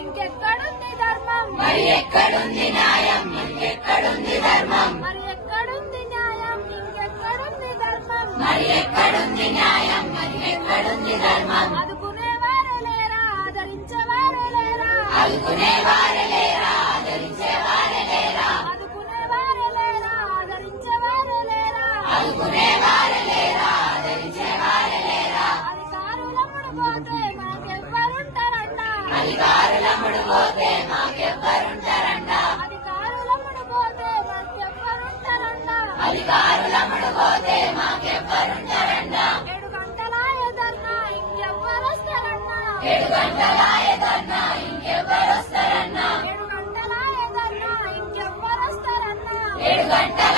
ఇంకెక్కడుంది ధర్మం? మరి ఎక్కడుంది న్యాయం? ఇంకెక్కడుంది ధర్మం? మరి ఎక్కడుంది న్యాయం? ఇంకెక్కడుంది ధర్మం? మరి ఎక్కడుంది న్యాయం? మరి ఎక్కడుంది ధర్మం? ఆదుకునేవారు లేరా? ఆదరించేవారు లేరా? ఆదుకునేవారే లేరా? ఆదరించేవారే లేరా? ఆదుకునేవారు లేరా? ఆదరించేవారు లేరా? ఆదుకునేవారే అధికారులమ్ముడు పోతే మాకెవ్వరుంటారంట. అధికారులమ్ముడు పోతే మాకెవ్వరుంటారంట. ఏడు గంటల ఎదన్నా ఇంకెవ్వరొస్తారన్నా. ఏడు గంటల ఎదన్నా ఇంకెవ్వరొస్తారన్నా. ఏడు గంటల ఎదన్నా ఏడు గంటల